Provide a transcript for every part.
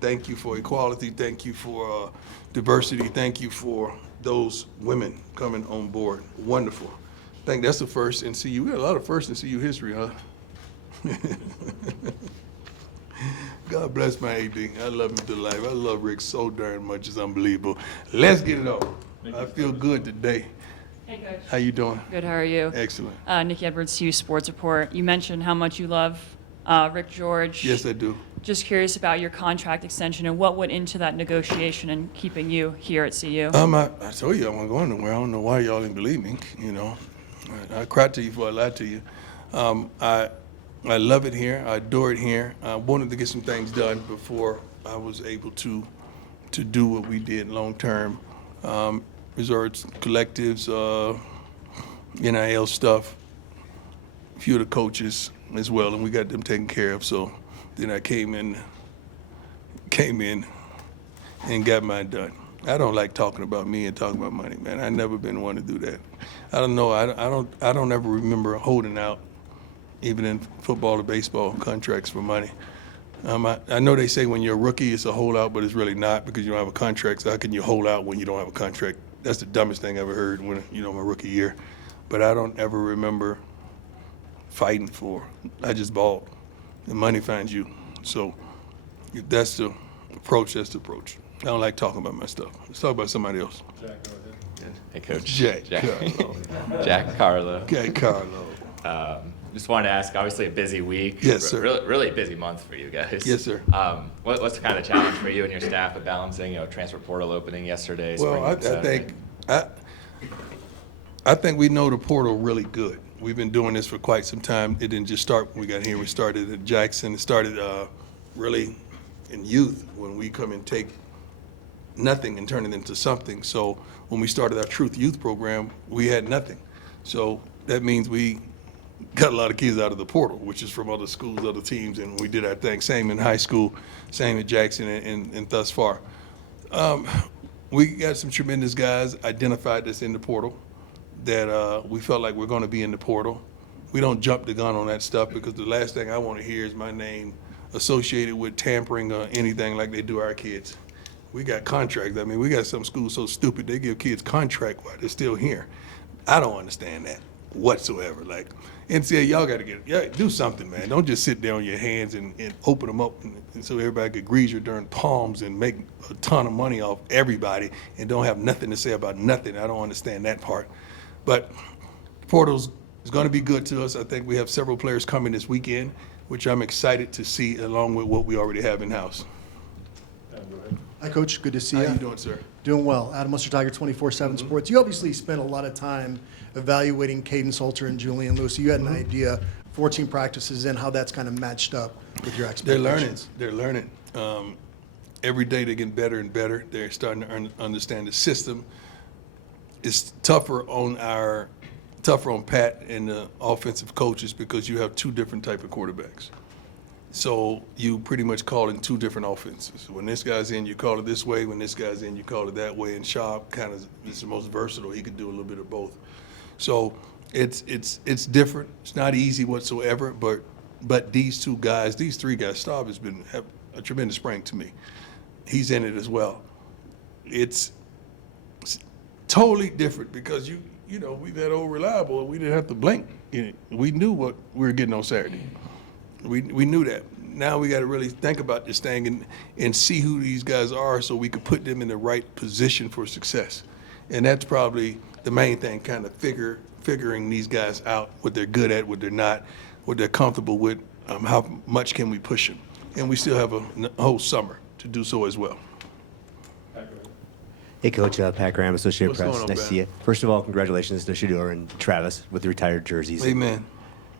Thank you for equality. Thank you for diversity. Thank you for those women coming on board. Wonderful. I think that's the first in CU. We had a lot of firsts in CU history, huh? God bless my AD. I love him to life. I love Rick so darn much. It's unbelievable. Let's get it on. I feel good today. Hey, Coach. How you doing? Good, how are you? Excellent. Nikki Edwards, CU Sports Report. You mentioned how much you love Rick George. Yes, I do. Just curious about your contract extension and what went into that negotiation and keeping you here at CU. I told you I wasn't going nowhere. I don't know why y'all didn't believe me. You know, I cried to you before I lied to you. I love it here. I adore it here. I wanted to get some things done before I was able to do what we did long term. Resorts, collectives, NIL stuff, a few of the coaches as well, and we got them taken care of. So then I came in and got mine done. I don't like talking about me and talking about money, man. I've never been one to do that. I don't know. I don't ever remember holding out, even in football or baseball, contracts for money. I know they say when you're a rookie it's a holdout, but it's really not because you don't have a contract. So how can you hold out when you don't have a contract? That's the dumbest thing I ever heard when, my rookie year. But I don't ever remember fighting for. I just balled. The money finds you. So if that's the approach, that's the approach. I don't like talking about my stuff. Let's talk about somebody else. Jack, go ahead. Hey, Coach. Jack Carlo. Jack Carlo. Jack Carlo. Just wanted to ask, obviously a busy week. Yes, sir. Really busy month for you guys. Yes, sir. What's the kind of challenge for you and your staff of balancing, transfer portal opening yesterday? Well, I think we know the portal really good. We've been doing this for quite some time. It didn't just start when we got here. We started at Jackson. It started really in youth when we come and take nothing and turn it into something. So when we started our Truth Youth program, we had nothing. So that means we got a lot of kids out of the portal, which is from other schools, other teams, and we did our thing. Same in high school, same at Jackson, and thus far. We got some tremendous guys identified that's in the portal that we felt like we're going to be in the portal. We don't jump the gun on that stuff because the last thing I want to hear is my name associated with tampering or anything like they do our kids. We got contracts. I mean, we got some schools so stupid they give kids contract while they're still here. I don't understand that whatsoever. Like, NCAA, y'all got to do something, man. Don't just sit there on your hands and open them up and so everybody could grease your darn palms and make a ton of money off everybody and don't have nothing to say about nothing. I don't understand that part. But portals is going to be good to us. I think we have several players coming this weekend, which I'm excited to see along with what we already have in-house. Hi, Coach. Good to see you. How you doing, sir? Doing well. Adam Muster Tiger, 24/7 Sports. You obviously spent a lot of time evaluating Caden Salter and Julian Lewis. So you had an idea, 14 practices in, how that's kind of matched up with your expectations. They're learning. Every day they're getting better and better. They're starting to understand the system. It's tougher on Pat and the offensive coaches because you have two different type of quarterbacks. So you pretty much call in two different offenses. When this guy's in, you call it this way. When this guy's in, you call it that way. And Schaub kind of is the most versatile. He could do a little bit of both. So it's different. It's not easy whatsoever. But these two guys, these three guys, Staub have a tremendous spring to me. He's in it as well. It's totally different because we've had old reliable and we didn't have to blink. We knew what we were getting on Saturday. We knew that. Now we got to really think about this thing and see who these guys are so we could put them in the right position for success. And that's probably the main thing, kind of figuring these guys out, what they're good at, what they're not, what they're comfortable with, how much can we push them. And we still have a whole summer to do so as well. Hey, Coach. Pat Graham, Associated What's Press. going on, Nice to Ben? see you. First of all, congratulations to Shedeur and Travis with the retired jerseys. Amen.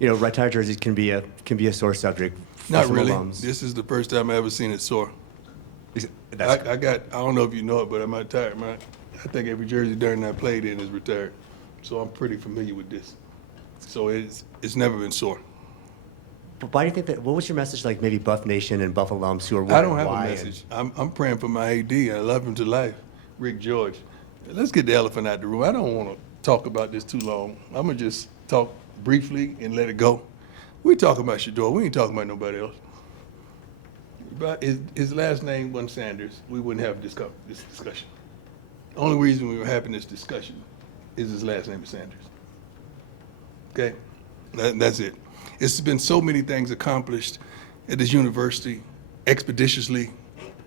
Retired jerseys can be a sore subject. For Not some really. alums. This is the first time I ever seen it sore. That's I don't know if you know it, but I'm retired. I think every jersey Darren I played in is retired. So I'm pretty familiar with this. So it's never been sore. But why do you think that? What was your message like? Maybe Buff Nation and Buff alums who are I don't wondering have a why message. I'm praying for my AD. I love him to life, Rick George. Let's get the elephant out the room. I don't want to talk about this too long. I'm going to just talk briefly and let it go. We're talking about Shedeur. We ain't talking about nobody else. But his last name wasn't Sanders, we wouldn't have this discussion. The only reason we were having this discussion is his last name is Sanders. Okay? That's it. It's been so many things accomplished at this university expeditiously.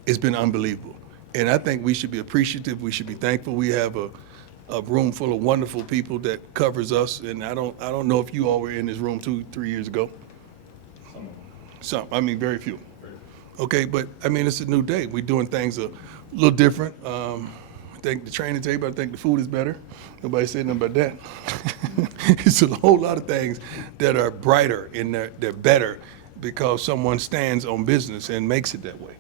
It's been unbelievable. And I think we should be appreciative. We should be thankful. We have a room full of wonderful people that covers us. And I don't know if you all were in this room 2-3 years ago. Some, I mean, very few. Okay, but I mean, it's a new day. We're doing things a little different. I think the training table, I think the food is better. Nobody said nothing about that. It's a whole lot of things that are brighter and they're better because someone stands on business and makes it that way.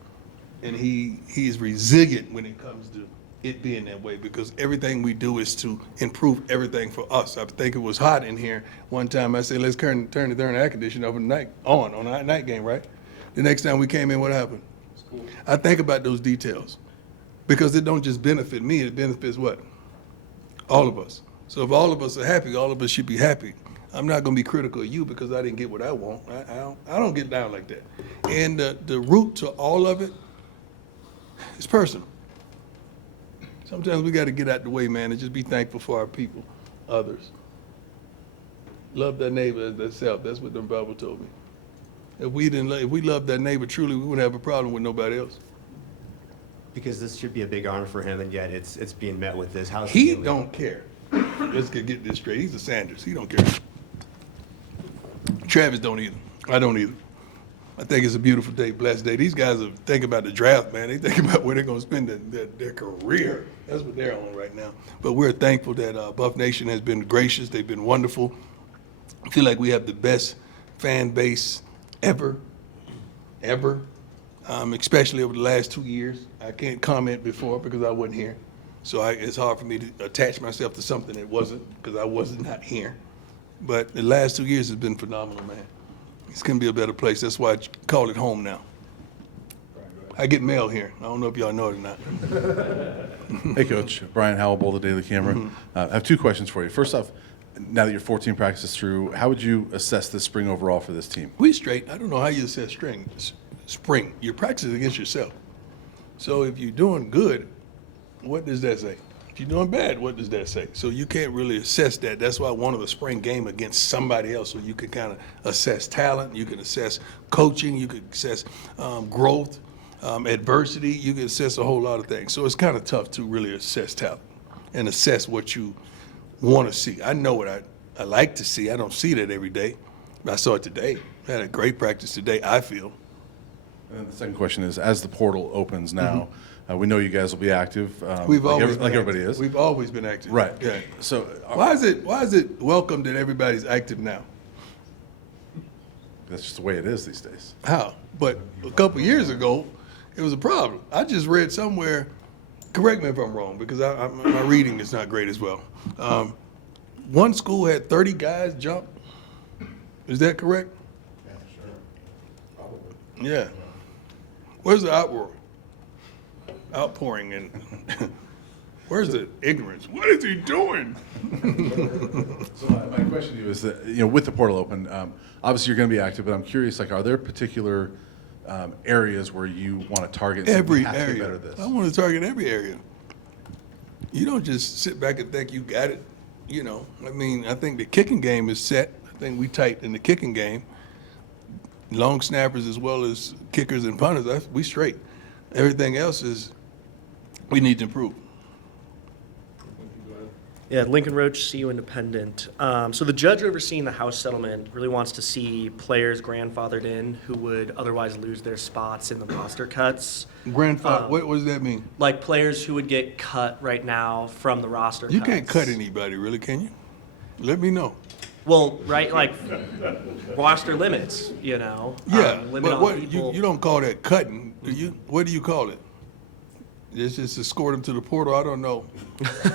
And he is resilient when it comes to it being that way because everything we do is to improve everything for us. I think it was hot in here one time. I said, let's turn the darn air conditioner on a night game, right? The next time we came in, what happened? Cool. I think about those details because it don't just benefit me, it benefits what? All of us. So if all of us are happy, all of us should be happy. I'm not going to be critical of you because I didn't get what I want. I don't get down like that. And the root to all of it is personal. Sometimes we got to get out the way, man, and just be thankful for our people, others. Love thy neighbor as thyself. That's what the Bible told me. If we loved that neighbor truly, we wouldn't have a problem with nobody else. Because this should be a big honor for him, and yet it's being met with this. How's He don't care. Let's get this straight. He's a Sanders. He don't care. Travis don't either. I don't either. I think it's a beautiful day, blessed day. These guys are thinking about the draft, man. They think about where they're going to spend their career. That's what they're on right now. But we're thankful that Buff Nation has been gracious. They've been wonderful. I feel like we have the best fan base ever, especially over the last 2 years. I can't comment before because I wasn't here. So it's hard for me to attach myself to something that wasn't because I was not here. But the last 2 years has been phenomenal, man. It's going to be a better place. That's why I call it home now. I get mail here. I don't know if y'all know it or not. Hey, Coach. Brian Howell, the Daily Camera. I have two questions for you. First off, now that you're 14 practices through, how would you assess this spring overall for this team? We straight. I don't know how you assess spring. You're practicing against yourself. So if you're doing good, what does that say? If you're doing bad, what does that say? So you can't really assess that. That's why I wanted a spring game against somebody else so you can kind of assess talent, you can assess coaching, you can assess growth, adversity, you can assess a whole lot of things. So it's kind of tough to really assess talent and assess what you want to see. I know what I like to see. I don't see that every day. I saw it today. I had a great practice today, I feel. And the second question is, as the portal opens now, we know you guys will be active. We've always been everybody active. is. We've always been active. Right. Yeah. So Why is it welcome that everybody's active now? that's just the way it is these days. How? But a couple years ago, it was a problem. I just read somewhere, correct me if I'm wrong, because my reading is not great as well. One school had 30 guys jump. Is that correct? Yeah, sure. Probably. Yeah. Where's the outpouring and where's the ignorance? What is he doing? So my question to you is that, with the portal open, obviously you're going to be active, but I'm curious, are there particular areas where you want to target? Every we have to get area. better at this? I want to target every area. You don't just sit back and think you got it. I think the kicking game is set. I think we tight in the kicking game. Long snappers as well as kickers and punters, we straight. Everything else is we need to improve. Yeah, Lincoln Roach, CU Independent. So the judge overseeing the House settlement really wants to see players grandfathered in who would otherwise lose their spots in the roster cuts. Grandfather, what does that mean? Like players who would get cut right now from the roster You cuts. can't cut anybody, really, can you? Let me know. Well, right, like roster limits, Yeah, limit but on what people. you don't call that cutting, do you? What do you call it? It's just escort them to the portal. I don't know.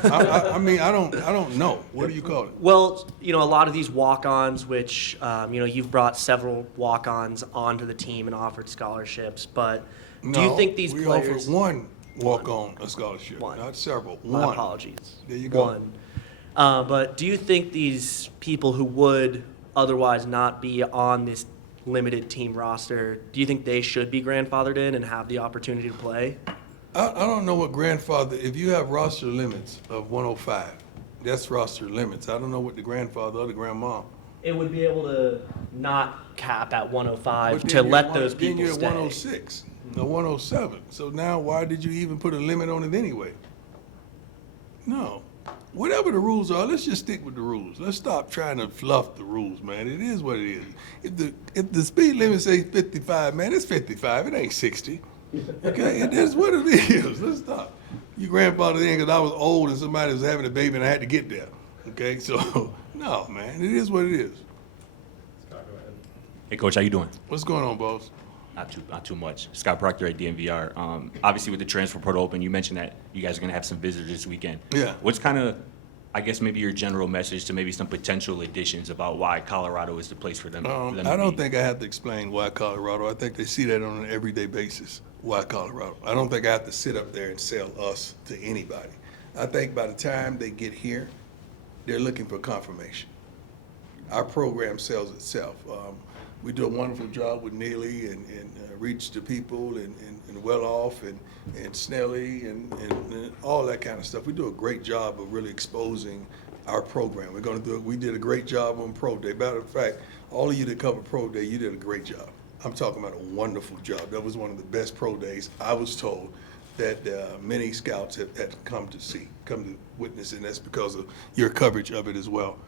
I mean, I don't know. What do you call it? Well, a lot of these walk-ons, which, you've brought several walk-ons onto the team and offered scholarships, but do you think these we players... offered one walk-on a scholarship, One. not several. My One. apologies. There you go. One. But do you think these people who would otherwise not be on this limited team roster, do you think they should be grandfathered in and have the opportunity to play? I don't know what grandfather, if you have roster limits of 105, that's roster limits. I don't know what the grandfather or the grandma. It would be able to not cap at 105 But to then you're let at those then people you're stay. at 106, or 107. So now why did you even put a limit on it anyway? No. Whatever the rules are, let's just stick with the rules. Let's stop trying to fluff the rules, man. It is what it is. If the speed limit says 55, man, it's 55. It ain't 60. Okay, it is what it is. Let's stop. You grandfather in because I was old and somebody was having a baby and I had to get there. Okay, so no, man, it is what it is. Hey, Coach, how you doing? What's going on, boss? Not too much. Scott Proctor at DMVR. Obviously, with the transfer portal open, you mentioned that you guys are going to have some visitors this weekend. Yeah. What's kind of, I guess, maybe your general message to maybe some potential additions about why Colorado is the place for them? I don't think I have to explain why Colorado. I think they see that on an everyday basis. Why Colorado? I don't think I have to sit up there and sell us to anybody. I think by the time they get here, they're looking for confirmation. Our program sells itself. We do a wonderful job with Neely and Reach the People and Well Off and Snelly and all that kind of stuff. We do a great job of really exposing our program. We're going to do it. We did a great job on Pro Day. Matter of fact, all of you that cover Pro Day, you did a great job. I'm talking about a wonderful job. That was one of the best Pro Days, I was told, that many scouts have come to witness, and that's because of your coverage of it as well.